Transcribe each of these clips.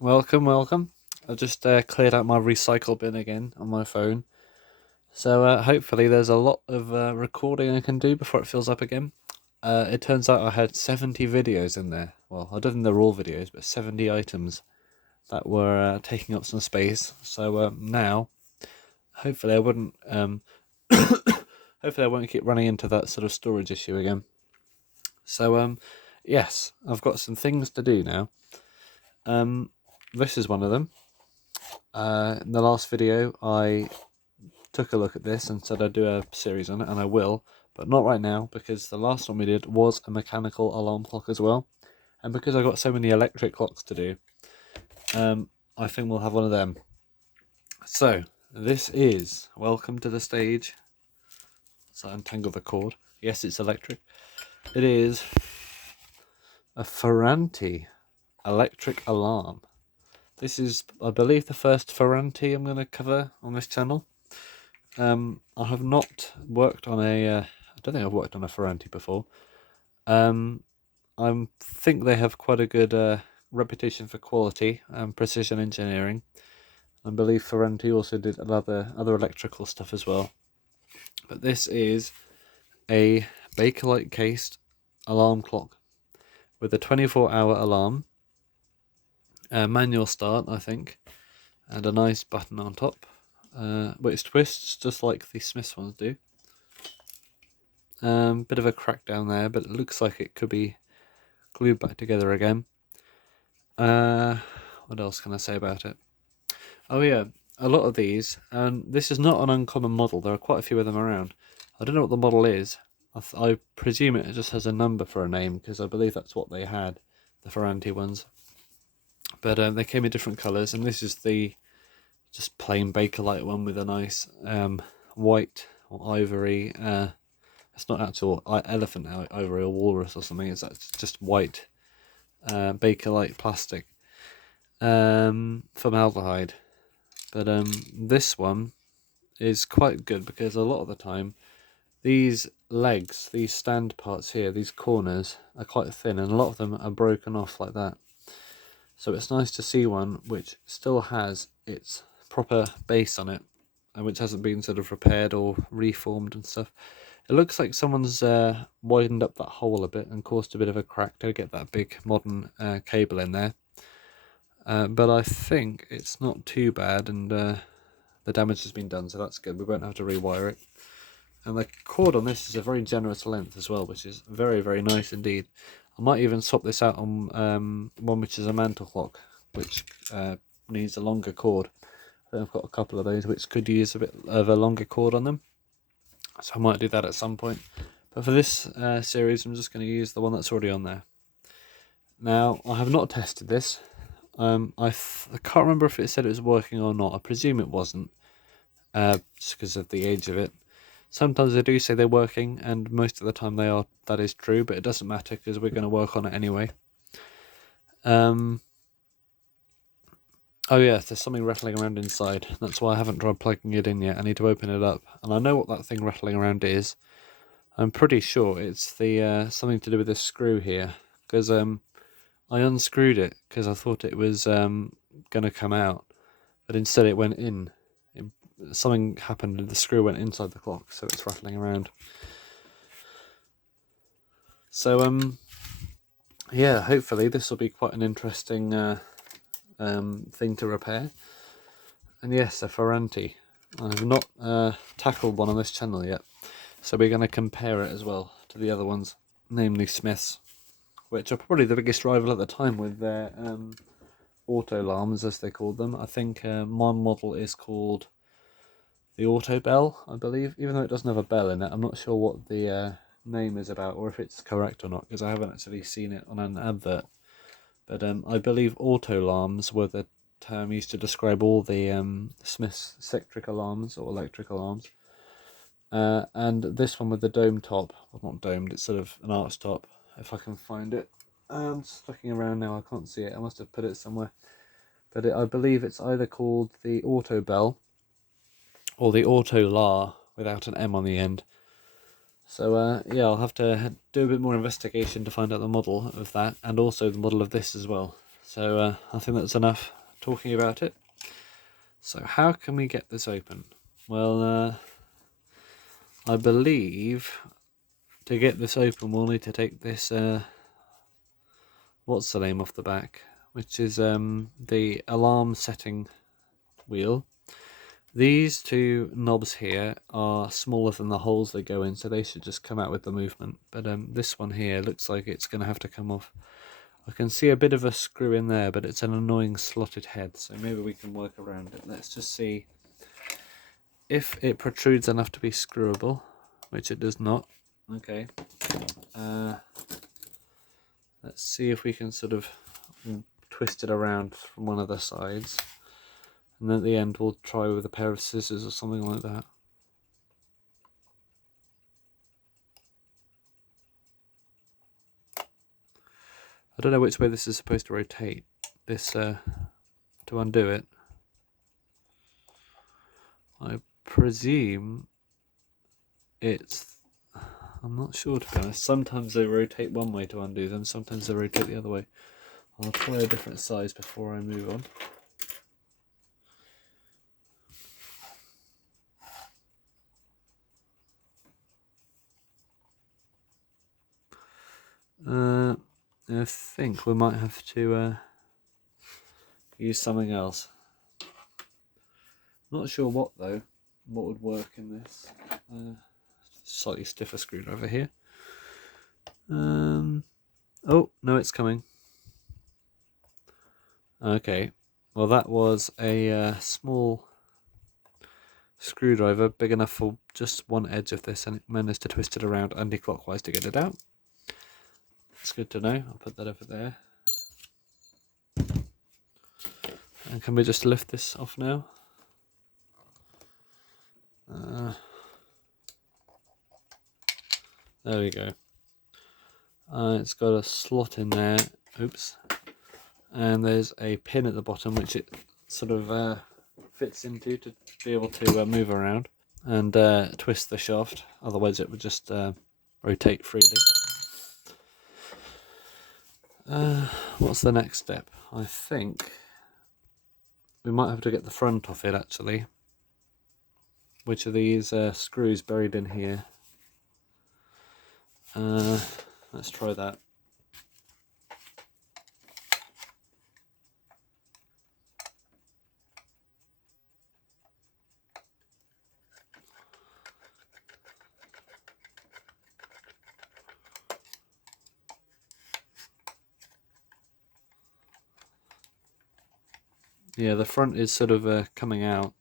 Welcome, welcome. I just cleared out my recycle bin again on my phone. So hopefully there's a lot of recording I can do before it fills up again. It turns out I had 70 videos in there. Well, I don't think they're all videos, but 70 items that were taking up some space. So now, hopefully I wouldn't, hopefully I won't keep running into that sort of storage issue again. So yes, I've got some things to do now. This is one of them. In the last video, I took a look at this and said I'd do a series on it, and I will, but not right now because the last one we did was a mechanical alarm clock as well, and because I got so many electric clocks to do, I think we'll have one of them. So this is welcome to the stage. So I untangle the cord. Yes, it's electric. It is a Ferranti electric alarm. This is, I believe, the first Ferranti I'm going to cover on this channel. I have not worked on I don't think I've worked on a Ferranti before. I think they have quite a good reputation for quality and precision engineering. I believe Ferranti also did other electrical stuff as well. But this is a Bakelite cased alarm clock with a 24-hour alarm, a manual start, I think, and a nice button on top, which twists just like the Smiths ones do. Bit of a crack down there, but it looks like it could be glued back together again. What else can I say about it? Oh yeah, a lot of these, and this is not an uncommon model. There are quite a few of them around. I don't know what the model is. I presume it just has a number for a name because I believe that's what they had, the Ferranti ones. But they came in different colours, and this is the just plain Bakelite one with a nice white or ivory. It's not actual elephant ivory or walrus or something. It's just white Bakelite plastic, formaldehyde. But this one is quite good because a lot of the time these legs, these stand parts here, these corners are quite thin, and a lot of them are broken off like that. So it's nice to see one which still has its proper base on it, and which hasn't been sort of repaired or reformed and stuff. It looks like someone's widened up that hole a bit and caused a bit of a crack to get that big modern cable in there. But I think it's not too bad, and the damage has been done, so that's good. We won't have to rewire it. And the cord on this is a very generous length as well, which is very, very nice indeed. I might even swap this out on one which is a mantle clock, which needs a longer cord. I think I've got a couple of those which could use a bit of a longer cord on them, so I might do that at some point. But for this series, I'm just going to use the one that's already on there. Now, I have not tested this. I can't remember if it said it was working or not. I presume it wasn't, just because of the age of it. Sometimes they do say they're working, and most of the time they are. That is true, but it doesn't matter because we're going to work on it anyway. Oh yeah, there's something rattling around inside. That's why I haven't tried plugging it in yet. I need to open it up, and I know what that thing rattling around is. I'm pretty sure it's the something to do with this screw here, because I unscrewed it because I thought it was going to come out, but instead it went in. Something happened and the screw went inside the clock, so it's rattling around. So yeah, hopefully this will be quite an interesting thing to repair. And yes, a Ferranti. I have not tackled one on this channel yet, so we're going to compare it as well to the other ones, namely Smiths, which are probably the biggest rival at the time with their auto alarms, as they called them. I think my model is called the Auto Bell, I believe, even though it doesn't have a bell in it. I'm not sure what the name is about, or if it's correct or not, because I haven't actually seen it on an advert. But I believe auto alarms were the term used to describe all the Smith's electric alarms or electric alarms. And this one with the dome top, well, not domed, it's sort of an arch top, if I can find it. I'm just looking around now, I can't see it, I must have put it somewhere. But I believe it's either called the Auto Bell or the Auto La without an M on the end. So yeah, I'll have to do a bit more investigation to find out the model of that, and also the model of this as well. So I think that's enough talking about it. So how can we get this open? Well, I believe to get this open we'll need to take this what's the name off the back, which is the alarm setting wheel. These two knobs here are smaller than the holes they go in, so they should just come out with the movement. But this one here looks like it's going to have to come off. I can see a bit of a screw in there, but it's an annoying slotted head, so maybe we can work around it. Let's just see if it protrudes enough to be screwable, which it does not. Okay. Let's see if we can sort of twist it around from one of the sides. And then at the end we'll try with a pair of scissors or something like that. I don't know which way this is supposed to rotate, this to undo it. I presume it's... I'm not sure, to be honest. Sometimes they rotate one way to undo them, sometimes they rotate the other way. I'll try a different size before I move on. I think we might have to use something else. Not sure what though, what would work in this. Slightly stiffer screwdriver here. Oh, no, it's coming. Okay, well that was a small screwdriver, big enough for just one edge of this, and it managed to twist it around anti-clockwise to get it out. It's good to know. I'll put that over there. And can we just lift this off now? There we go. It's got a slot in there. Oops. And there's a pin at the bottom which it sort of fits into to be able to move around and twist the shaft. Otherwise it would just rotate freely. What's the next step? I think we might have to get the front off it actually. Which are these screws buried in here? Let's try that. Yeah, the front is sort of coming out.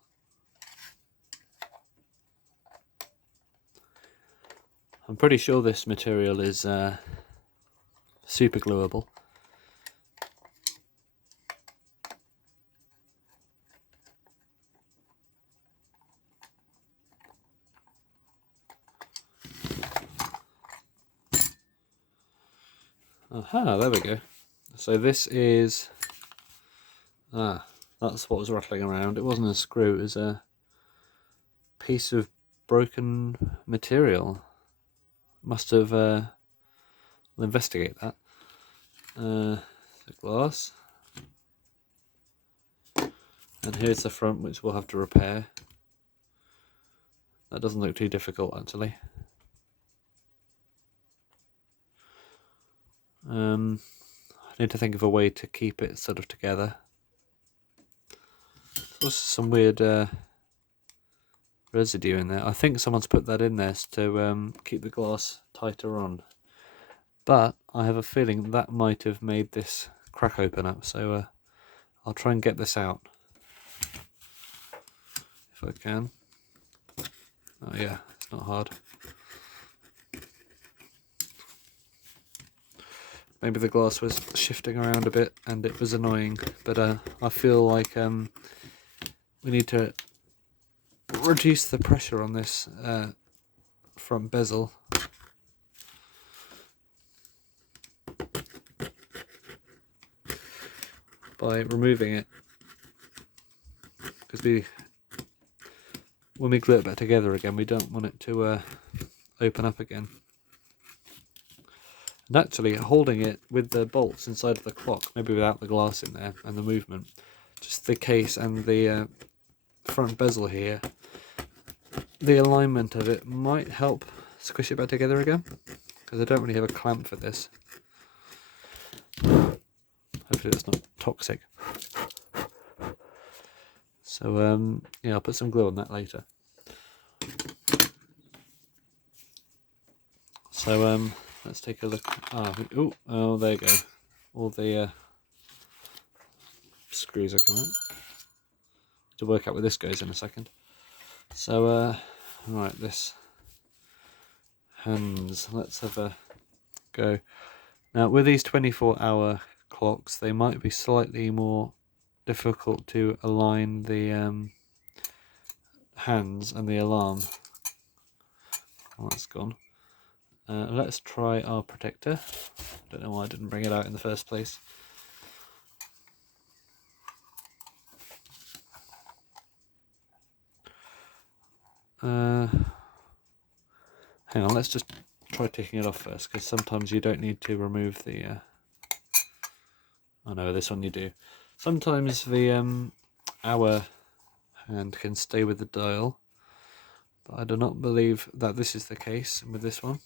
I'm pretty sure this material is super gluable. Aha, there we go. So this is... that's what was rattling around. It wasn't a screw, it was a piece of broken material. Must have... we'll investigate that. The glass. And here's the front, which we'll have to repair. That doesn't look too difficult, actually. I need to think of a way to keep it sort of together. There's some weird residue in there. I think someone's put that in there to keep the glass tighter on. But I have a feeling that might have made this crack open up, so I'll try and get this out. If I can. Oh yeah, it's not hard. Maybe the glass was shifting around a bit and it was annoying, but I feel like we need to reduce the pressure on this front bezel. By removing it, because when we glue it back together again, we don't want it to open up again. And actually holding it with the bolts inside of the clock, maybe without the glass in there and the movement, just the case and the front bezel here, the alignment of it might help squish it back together again, because I don't really have a clamp for this. Hopefully that's not toxic. So yeah, I'll put some glue on that later. So let's take a look. Oh, there you go. All the screws are coming out. To work out where this goes in a second. So right, this hands. Let's have a go. Now with these 24-hour clocks, they might be slightly more difficult to align the hands and the alarm. Oh, that's gone. Let's try our protector. Don't know why I didn't bring it out in the first place. Hang on, let's just try taking it off first, because sometimes you don't need to remove the oh no, this one you do. Sometimes the hour hand can stay with the dial, but I do not believe that this is the case with this one.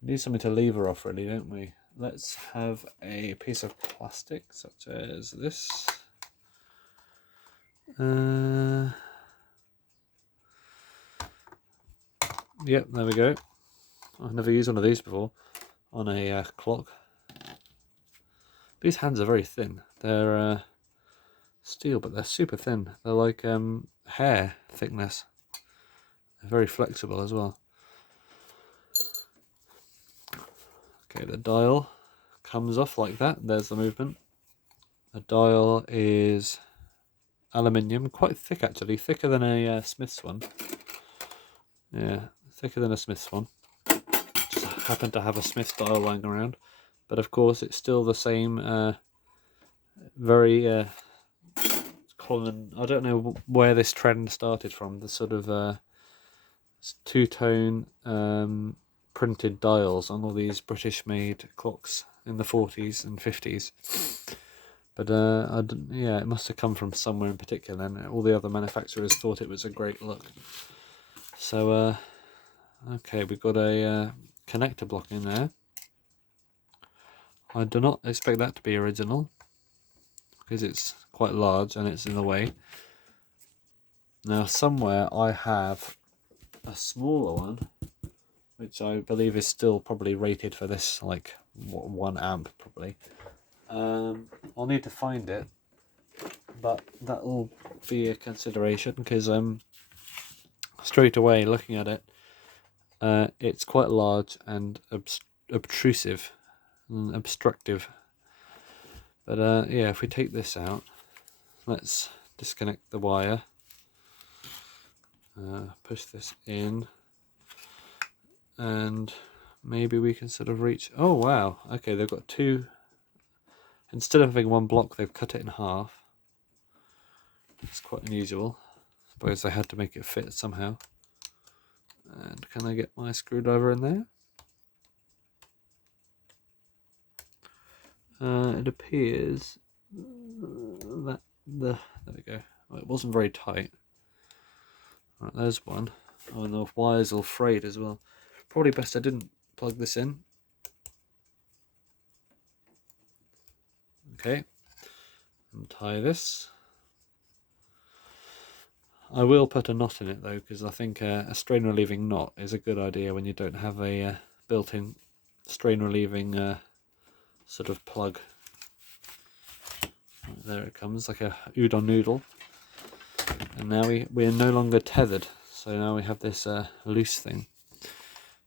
We need something to lever off, really, don't we? Let's have a piece of plastic such as this. Yep, there we go. I've never used one of these before on a clock. These hands are very thin. They're steel, but they're super thin. They're like hair thickness. They're very flexible as well. Okay, the dial comes off like that. There's the movement. The dial is aluminium, quite thick actually, thicker than a Smith's one. Yeah, thicker than a Smith's one. Just happened to have a Smith's dial lying around, but of course it's still the same. Very common. I don't know where this trend started from. The sort of two-tone printed dials on all these British-made clocks in the 40s and 50s. But yeah, it must have come from somewhere in particular, and all the other manufacturers thought it was a great look. So, okay, we've got a connector block in there. I do not expect that to be original, because it's quite large and it's in the way. Now, somewhere I have a smaller one, which I believe is still probably rated for this, like 1 amp probably. I'll need to find it, but that'll be a consideration, because straight away looking at it, it's quite large and obtrusive and obstructive. But yeah, if we take this out, let's disconnect the wire, push this in, and maybe we can sort of reach. Oh wow, okay, they've got two. Instead of having one block, they've cut it in half. It's quite unusual. I suppose they had to make it fit somehow. And can I get my screwdriver in there? It appears that there we go. Well, it wasn't very tight. Right, there's one. Oh, and the wire's all frayed as well. Probably best I didn't plug this in. Okay, untie this. I will put a knot in it though, because I think a strain relieving knot is a good idea when you don't have a built-in strain relieving sort of plug. Right, there it comes, like a udon noodle. And now we're no longer tethered, so now we have this loose thing.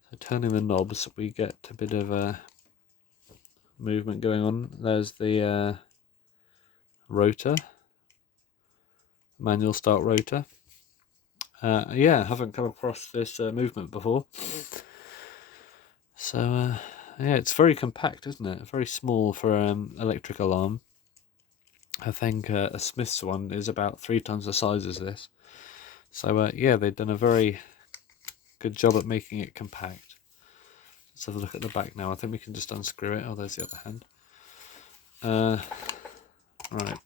So turning the knobs, we get a bit of movement going on. There's the rotor, manual start rotor. Yeah, I haven't come across this movement before. So yeah, it's very compact, isn't it? Very small for electric alarm. I think a Smith's one is about 3 times the size as this. So yeah, they've done a very good job at making it compact. Let's have a look at the back now. I think we can just unscrew it. Oh, there's the other hand. Right.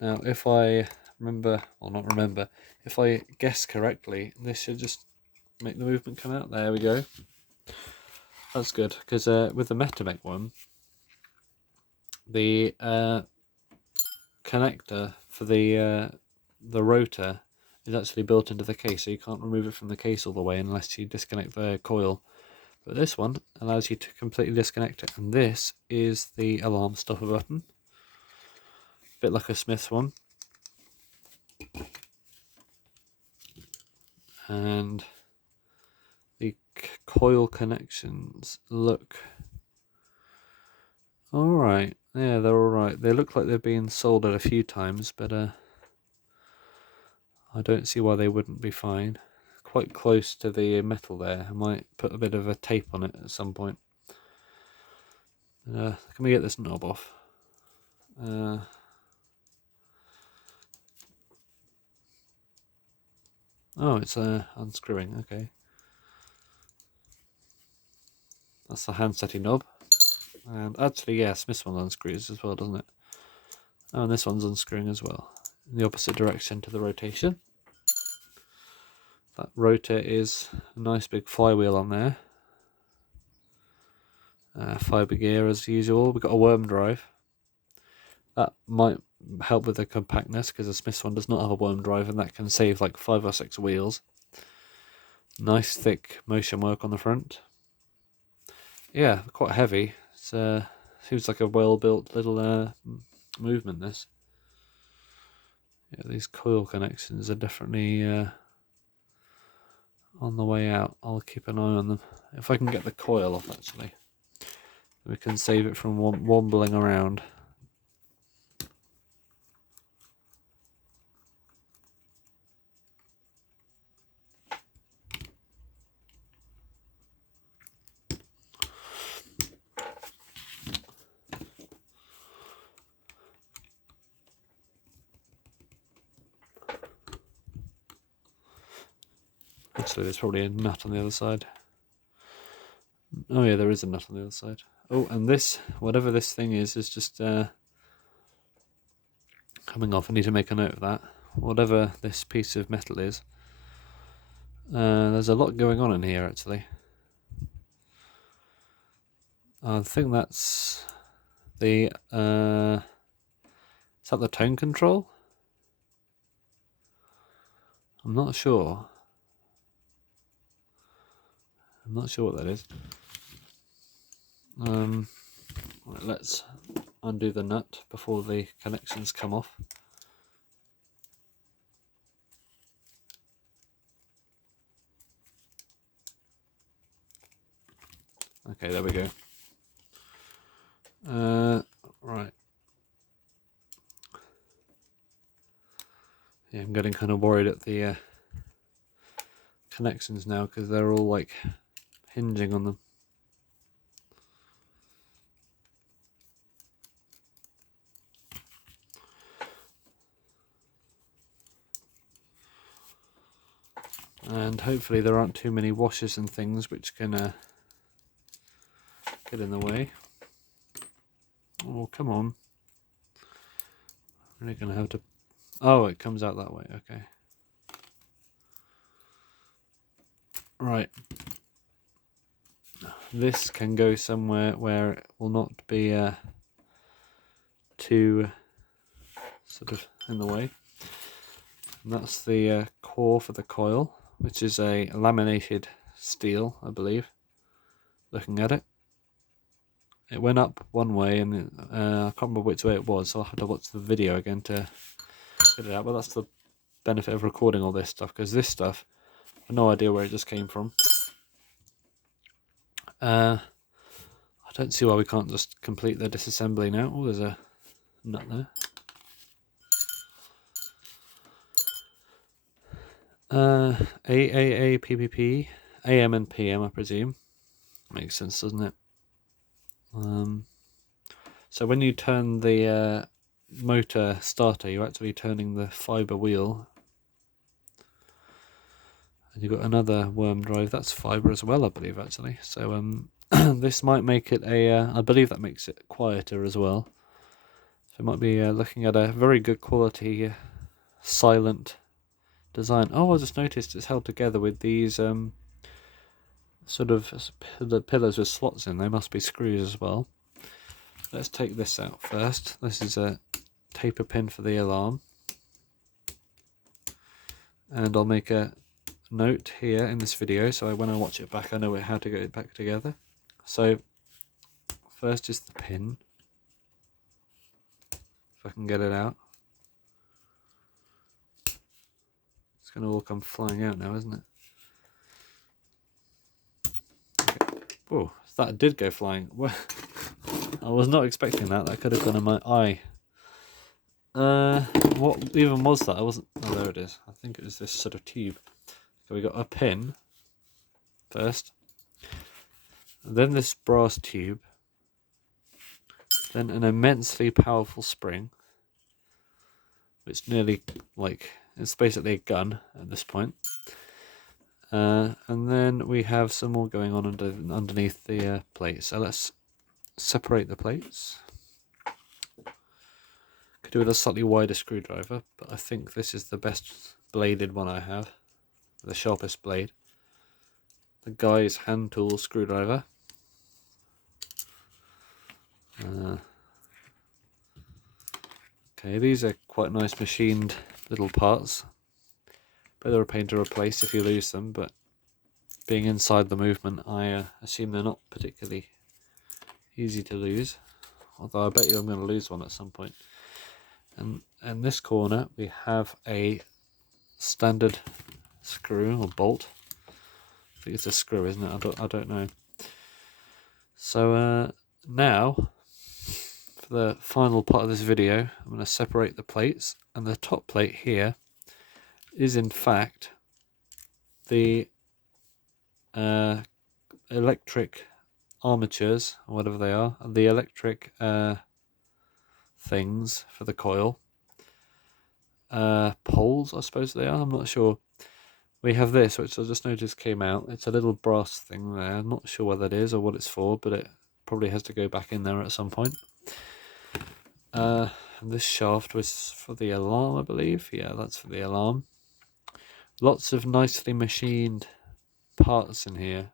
Now, if I remember, or not remember, if I guess correctly, this should just make the movement come out. There we go. That's good, because with the Metamec one, the connector for the rotor is actually built into the case, so you can't remove it from the case all the way unless you disconnect the coil. But this one allows you to completely disconnect it, and this is the alarm stopper button. A bit like a Smith's one. And the coil connections look alright. Yeah, they're alright. They look like they've been soldered a few times, but I don't see why they wouldn't be fine. Quite close to the metal there. I might put a bit of a tape on it at some point. Can we get this knob off? Oh, it's unscrewing. Okay. That's the hand-setting knob. And actually, yeah, Smith's one unscrews as well, doesn't it? Oh, and this one's unscrewing as well. In the opposite direction to the rotation. That rotor is a nice big flywheel on there. Fibre gear as usual. We've got a worm drive. That might help with the compactness because the Smith's one does not have a worm drive, and that can save like 5 or 6 wheels. Nice thick motion work on the front. Yeah, quite heavy. It seems like a well-built little movement, this. Yeah, these coil connections are definitely on the way out. I'll keep an eye on them. If I can get the coil off, actually, we can save it from wobbling around. Actually, there's probably a nut on the other side. Oh yeah, there is a nut on the other side. Oh, and this, whatever this thing is just coming off. I need to make a note of that. Whatever this piece of metal is. There's a lot going on in here, actually. I think that's the... is that the tone control? I'm not sure. I'm not sure what that is. Right, let's undo the nut before the connections come off. Okay, there we go. Right. Yeah, I'm getting kind of worried at the connections now because they're all like hinging on them. And hopefully there aren't too many washers and things which can get in the way. Oh, come on. Really going to have to... Oh, it comes out that way, okay. Right. This can go somewhere where it will not be too sort of in the way. And that's the core for the coil, which is a laminated steel, I believe, looking at it. It went up one way, and I can't remember which way it was, so I'll have to watch the video again to get it out. But that's the benefit of recording all this stuff, because this stuff, I have no idea where it just came from. I don't see why we can't just complete the disassembly now. Oh, there's a nut there. AAA, PPP, AM and PM, I presume. Makes sense, doesn't it? So when you turn the motor starter, you're actually turning the fibre wheel. And you've got another worm drive, that's fibre as well, I believe, actually. So this might make it I believe that makes it quieter as well. So it might be looking at a very good quality silent design. Oh, I just noticed it's held together with these sort of the pillars with slots in. They must be screws as well. Let's take this out first. This is a taper pin for the alarm. And I'll make a note here in this video so when I watch it back I know how to get it back together. So first is the pin, if I can get it out. It's going to all come flying out now, isn't it? Okay. Oh, that did go flying. Well, I was not expecting that. That could have gone in my eye. What even was that? I wasn't. Oh, there it is. I think it was this sort of tube. So we got a pin first, then this brass tube, then an immensely powerful spring, which nearly it's basically a gun at this point. And then we have some more going on underneath the plate. So let's separate the plates. Could do with a slightly wider screwdriver, but I think this is the best bladed one I have, the sharpest blade. The guy's hand tool screwdriver. Okay, these are quite nice machined little parts. But they're a pain to replace if you lose them, but being inside the movement, I assume they're not particularly easy to lose. Although I bet you I'm going to lose one at some point. And in this corner, we have a standard screw or bolt. I think it's a screw, isn't it? I don't know. So now, for the final part of this video, I'm going to separate the plates. And the top plate here is in fact the electric armatures, or whatever they are, the electric things for the coil. Poles, I suppose they are, I'm not sure. We have this, which I just noticed came out. It's a little brass thing there. I'm not sure what that is or what it's for, but it probably has to go back in there at some point. And this shaft was for the alarm, I believe. Yeah, that's for the alarm. Lots of nicely machined parts in here.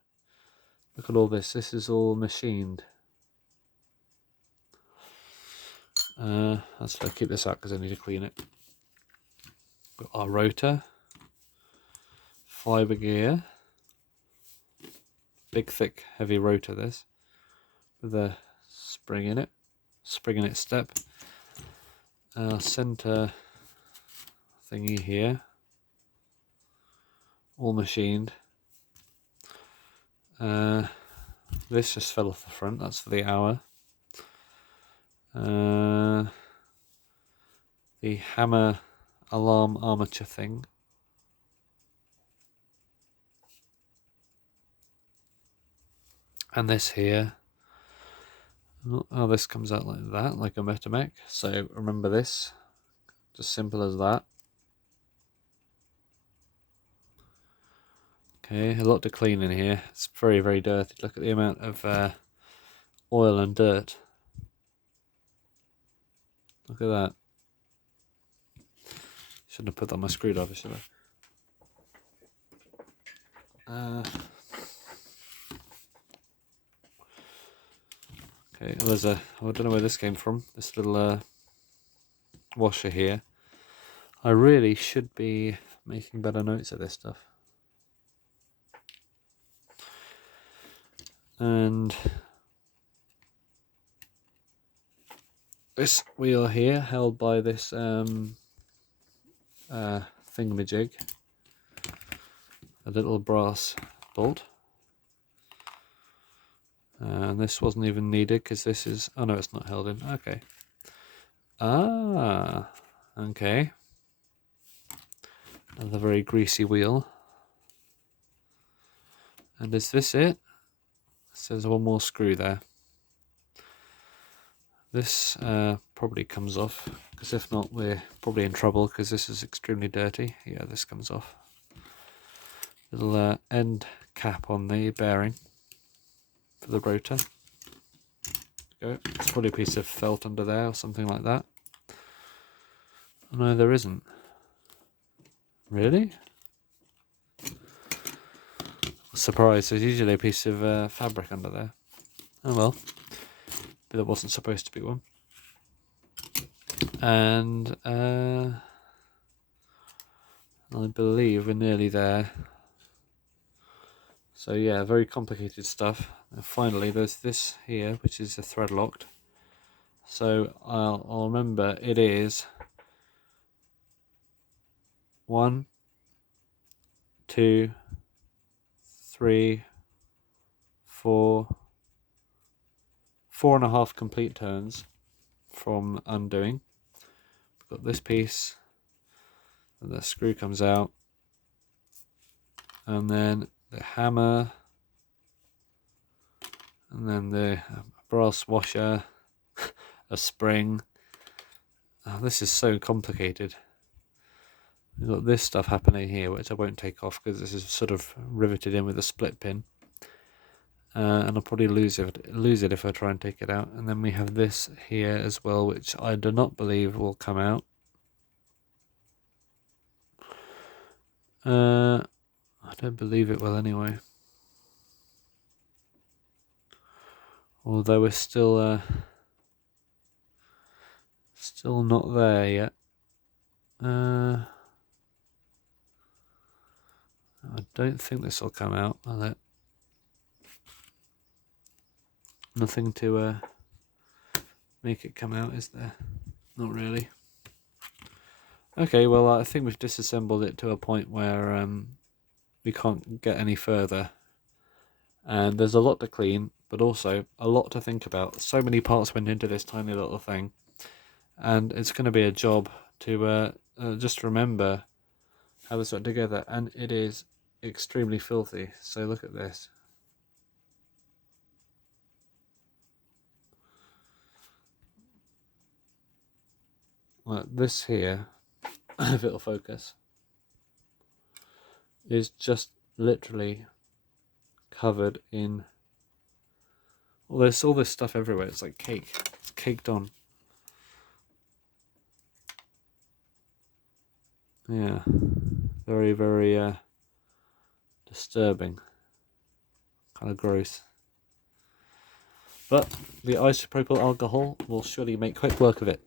Look at all this. This is all machined. Let's keep this out because I need to clean it. Got our rotor. Fibre gear. Big, thick, heavy rotor this. With a spring in it. Spring in its step. Centre thingy here. All machined. This just fell off the front, that's for the hour. The hammer alarm armature thing. And this here. Oh, this comes out like that, like a Metamech. So remember this, just simple as that. Okay, a lot to clean in here. It's very, very dirty. Look at the amount of oil and dirt. Look at that. Shouldn't have put that on my screwdriver, should I? Okay, there's I don't know where this came from. This little washer here. I really should be making better notes of this stuff. And this wheel here held by this thingamajig, a little brass bolt. And this wasn't even needed because this is, oh no, it's not held in. Okay. Ah, okay. Another very greasy wheel. And is this it? There's one more screw there. This probably comes off, because if not, we're probably in trouble because this is extremely dirty. Yeah, this comes off. little end cap on the bearing for the rotor. Go. There's probably a piece of felt under there or something like that. No, there isn't. Really? Surprise, there's usually a piece of fabric under there. Oh well, but there wasn't supposed to be one. And I believe we're nearly there. So yeah, very complicated stuff. And finally, there's this here, which is a thread locked. So I'll remember it is 1, 2, 3, 4, 4.5 complete turns from undoing. We've got this piece, and the screw comes out, and then the hammer, and then the brass washer, a spring. Oh, this is so complicated. We've got this stuff happening here, which I won't take off because this is sort of riveted in with a split pin. And I'll probably lose it if I try and take it out. And then we have this here as well, which I do not believe will come out. I don't believe it will anyway. Although we're still not there yet. I don't think this will come out, will it? Nothing to make it come out, is there? Not really. Okay, well, I think we've disassembled it to a point where we can't get any further. And there's a lot to clean, but also a lot to think about. So many parts went into this tiny little thing. And it's going to be a job to just remember how this went together. And it is extremely filthy. So look at this. Well, this here, if it'll focus, is just literally covered in all this stuff everywhere. It's like cake. It's caked on. Yeah, very, very disturbing. Kind of gross. But the isopropyl alcohol will surely make quick work of it.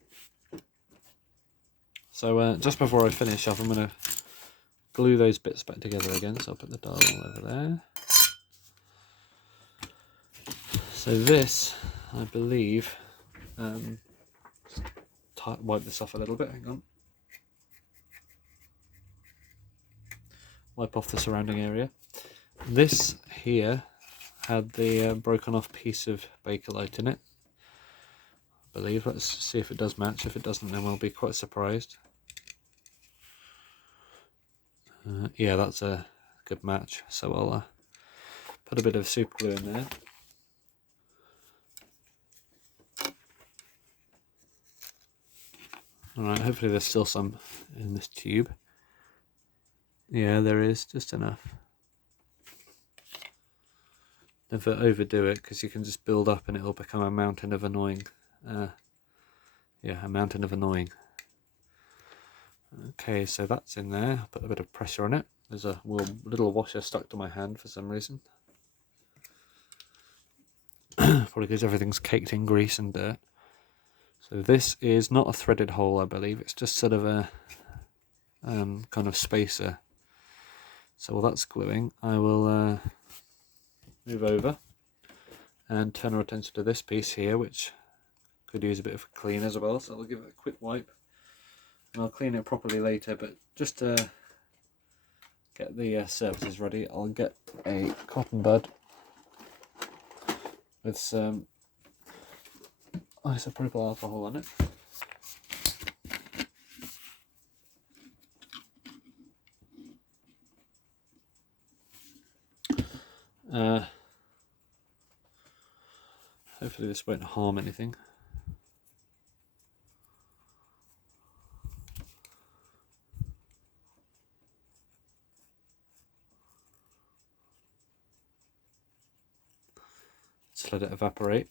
So just before I finish off, I'm going to glue those bits back together again. So I'll put the dial over there. So this, I believe, wipe this off a little bit. Hang on. Wipe off the surrounding area. This here had the broken off piece of Bakelite in it, I believe. Let's see if it does match. If it doesn't, then we'll be quite surprised. Yeah, that's a good match. So I'll put a bit of super glue in there. Alright, hopefully there's still some in this tube. Yeah, there is, just enough. Never overdo it, because you can just build up and it'll become a mountain of annoying. Yeah, a mountain of annoying. Okay, so that's in there. I'll put a bit of pressure on it. There's a little washer stuck to my hand for some reason. Probably because everything's caked in grease and dirt. So this is not a threaded hole, I believe. It's just sort of a kind of spacer. So while that's gluing, I will move over and turn our attention to this piece here, which could use a bit of a clean as well. So I'll give it a quick wipe. And I'll clean it properly later, but just to get the surfaces ready, I'll get a cotton bud with some isopropyl alcohol on it. Hopefully this won't harm anything. let it evaporate.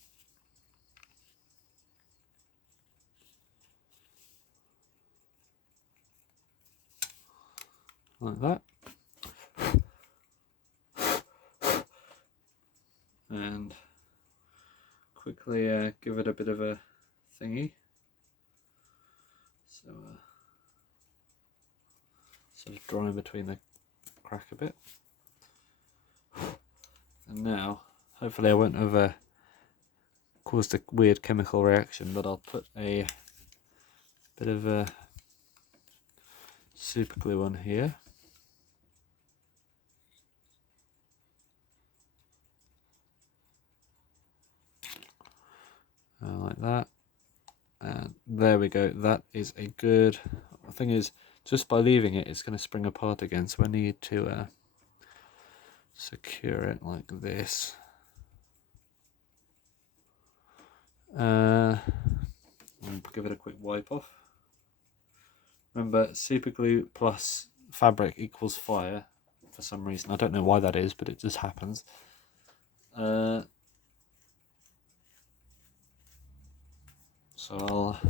Like that. And quickly give it a bit of a thingy. So sort of drawing between the crack a bit. And now, hopefully I won't have caused a weird chemical reaction, but I'll put a bit of a super glue on here. Like that. And there we go. That is a good... The thing is, just by leaving it, it's going to spring apart again, so I need to secure it like this. I'll give it a quick wipe off. Remember, super glue plus fabric equals fire for some reason. I don't know why that is, but it just happens. So I'll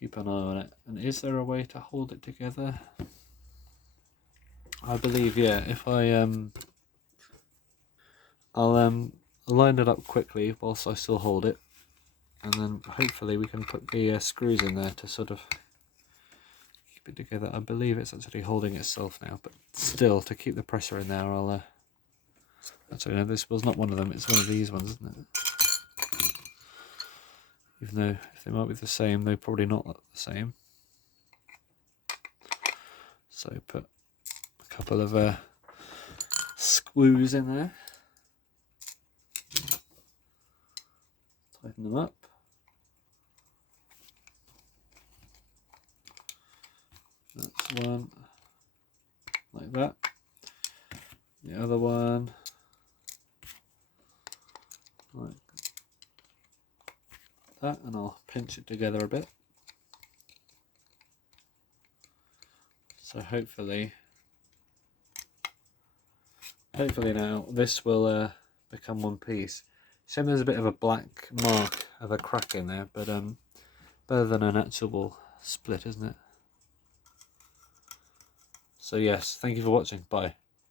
keep an eye on it. And is there a way to hold it together? I believe, yeah. If I'll line it up quickly whilst I still hold it, and then hopefully we can put the screws in there to sort of keep it together. I believe it's actually holding itself now, but still, to keep the pressure in there, I'll actually no, this was not one of them. It's one of these ones, isn't it? Even though if they might be the same, they're probably not the same. So put a couple of screws in there. Tighten them up. That's one, like that. The other one, like that, and I'll pinch it together a bit. So hopefully now this will become one piece. Shame there's a bit of a black mark of a crack in there, but better than an actual split, isn't it? So yes, thank you for watching. Bye.